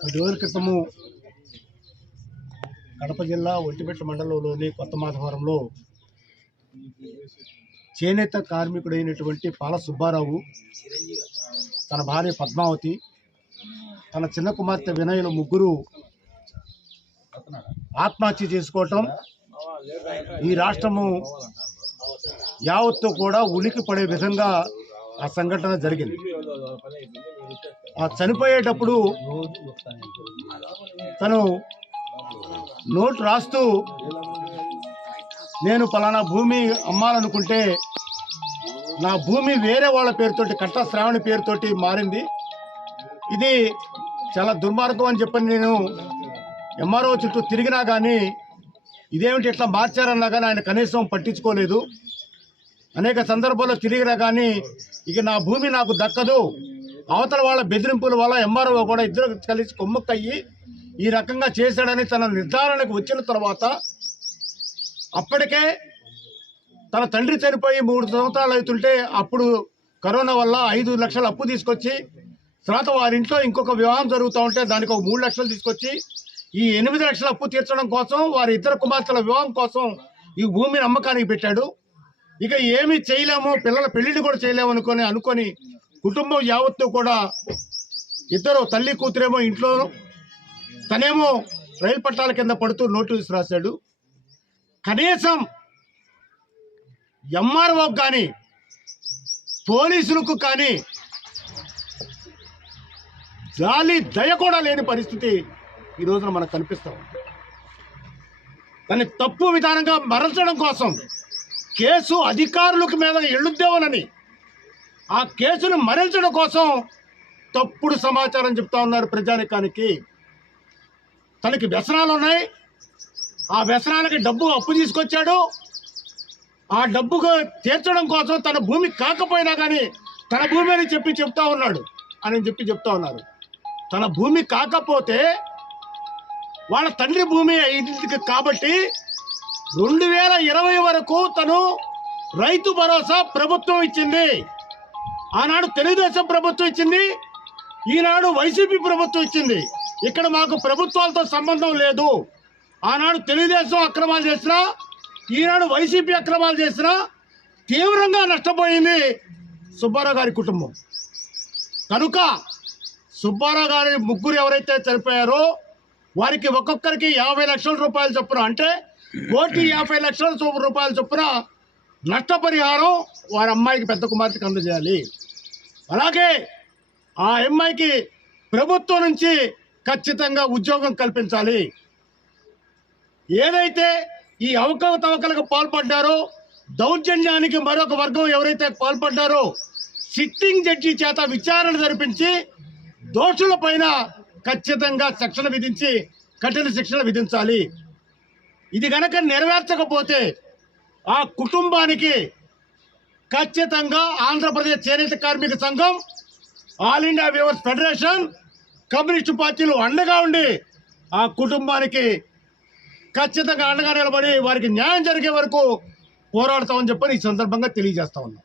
పది రోజుల క్రితము కడప జిల్లా ఒంటిపెట్ల మండలంలోని కొత్త మాధవరంలో చేనేత కార్మికుడైనటువంటి పాల సుబ్బారావు తన భార్య పద్మావతి తన చిన్న కుమార్తె వినయులు ముగ్గురు ఆత్మహత్య చేసుకోవటం ఈ రాష్ట్రము యావత్తు కూడా ఉలికి పడే విధంగా ఆ సంఘటన జరిగింది. ఆ చనిపోయేటప్పుడు తను నోట్ రాస్తూ నేను పలానా భూమి అమ్మాలనుకుంటే నా భూమి వేరే వాళ్ళ పేరుతోటి కట్ట శ్రావణి పేరుతోటి మారింది. ఇది చాలా దుర్మార్గం అని చెప్పని నేను ఎంఆర్ఓ చుట్టూ తిరిగినా కానీ ఇదేమిటి ఇట్లా మార్చారన్నా కానీ ఆయన కనీసం పట్టించుకోలేదు. అనేక సందర్భాల్లో తిరిగినా కానీ ఇక నా భూమి నాకు దక్కదు. అవతల వాళ్ళ బెదిరింపుల వల్ల ఎంఆర్ఓ కూడా ఇద్దరు కలిసి కొమ్ముక్కయ్యి ఈ రకంగా చేశాడని తన నిర్ధారణకు వచ్చిన తర్వాత అప్పటికే తన తండ్రి చనిపోయి మూడు సంవత్సరాలు అవుతుంటే అప్పుడు కరోనా వల్ల ఐదు లక్షల అప్పు తీసుకొచ్చి తర్వాత వారింట్లో ఇంకొక వివాహం జరుగుతూ ఉంటే దానికి ఒక మూడు లక్షలు తీసుకొచ్చి ఈ ఎనిమిది లక్షల అప్పు తీర్చడం కోసం వారి ఇద్దరు కుమార్తెల వివాహం కోసం ఈ భూమిని అమ్మకానికి పెట్టాడు. ఇక ఏమి చేయలేము పిల్లల పెళ్ళిని కూడా చేయలేము అనుకొని అనుకొని కుటుంబం యావత్తు కూడా ఇద్దరు తల్లి కూతురేమో ఇంట్లో తనేమో రైలు పట్టాల కింద పడుతూ నోటీస్ రాశాడు. కనీసం ఎంఆర్ఓకి కానీ పోలీసులకు కానీ జాలి దయ కూడా లేని పరిస్థితి ఈ రోజున మనకు కనిపిస్తాం దాన్ని తప్పు విధానంగా మరల్చడం కోసం కేసు అధికారులకు మీద ఎళ్ళుద్దామనని ఆ కేసును మరల్చడం కోసం తప్పుడు సమాచారం చెప్తా ఉన్నారు ప్రజానికానికి. తనకి వ్యసనాలు ఉన్నాయి. ఆ వ్యసనాలకి డబ్బు అప్పు తీసుకొచ్చాడు. ఆ డబ్బుకు తీర్చడం కోసం తన భూమి కాకపోయినా కానీ తన భూమి అని చెప్పి చెప్తా ఉన్నాడు అని చెప్పి చెప్తా ఉన్నారు. తన భూమి కాకపోతే వాళ్ళ తండ్రి భూమి అయింది కాబట్టి రెండు వేల ఇరవై వరకు తను రైతు భరోసా ప్రభుత్వం ఇచ్చింది. ఆనాడు తెలుగుదేశం ప్రభుత్వం ఇచ్చింది. ఈనాడు వైసీపీ ప్రభుత్వం ఇచ్చింది. ఇక్కడ మాకు ప్రభుత్వాలతో సంబంధం లేదు. ఆనాడు తెలుగుదేశం అక్రమాలు చేసినా ఈనాడు వైసీపీ అక్రమాలు చేసినా తీవ్రంగా నష్టపోయింది సుబ్బారావు గారి కుటుంబం. కనుక సుబ్బారావు గారి ముగ్గురు ఎవరైతే చనిపోయారో వారికి ఒక్కొక్కరికి యాభై లక్షల రూపాయలు చొప్పున. అంటే కోటి యాభై లక్షల చొప్పు- రూపాయల చొప్పున నష్టపరిహారం వారి అమ్మాయికి పెద్ద కుమార్తెకి అందజేయాలి. అలాగే ఆ అమ్మాయికి ప్రభుత్వం నుంచి ఖచ్చితంగా ఉద్యోగం కల్పించాలి. ఏదైతే ఈ అవకతవకలకు పాల్పడ్డారో దౌర్జన్యానికి మరొక వర్గం ఎవరైతే పాల్పడ్డారో సిట్టింగ్ జడ్జి చేత విచారణ జరిపించి దోషుల పైన ఖచ్చితంగా శిక్షణ విధించి కఠిన శిక్షణ విధించాలి. ఇది గనక నెరవేర్చకపోతే ఆ కుటుంబానికి ఖచ్చితంగా ఆంధ్రప్రదేశ్ చేనేత కార్మిక సంఘం all India weavers federation communist పార్టీలు అండగా ఉండి ఆ కుటుంబానికి ఖచ్చితంగా అండగా నిలబడి వారికి న్యాయం జరిగే వరకు పోరాడతామని చెప్పని ఈ సందర్భంగా తెలియజేస్తా ఉన్నాం.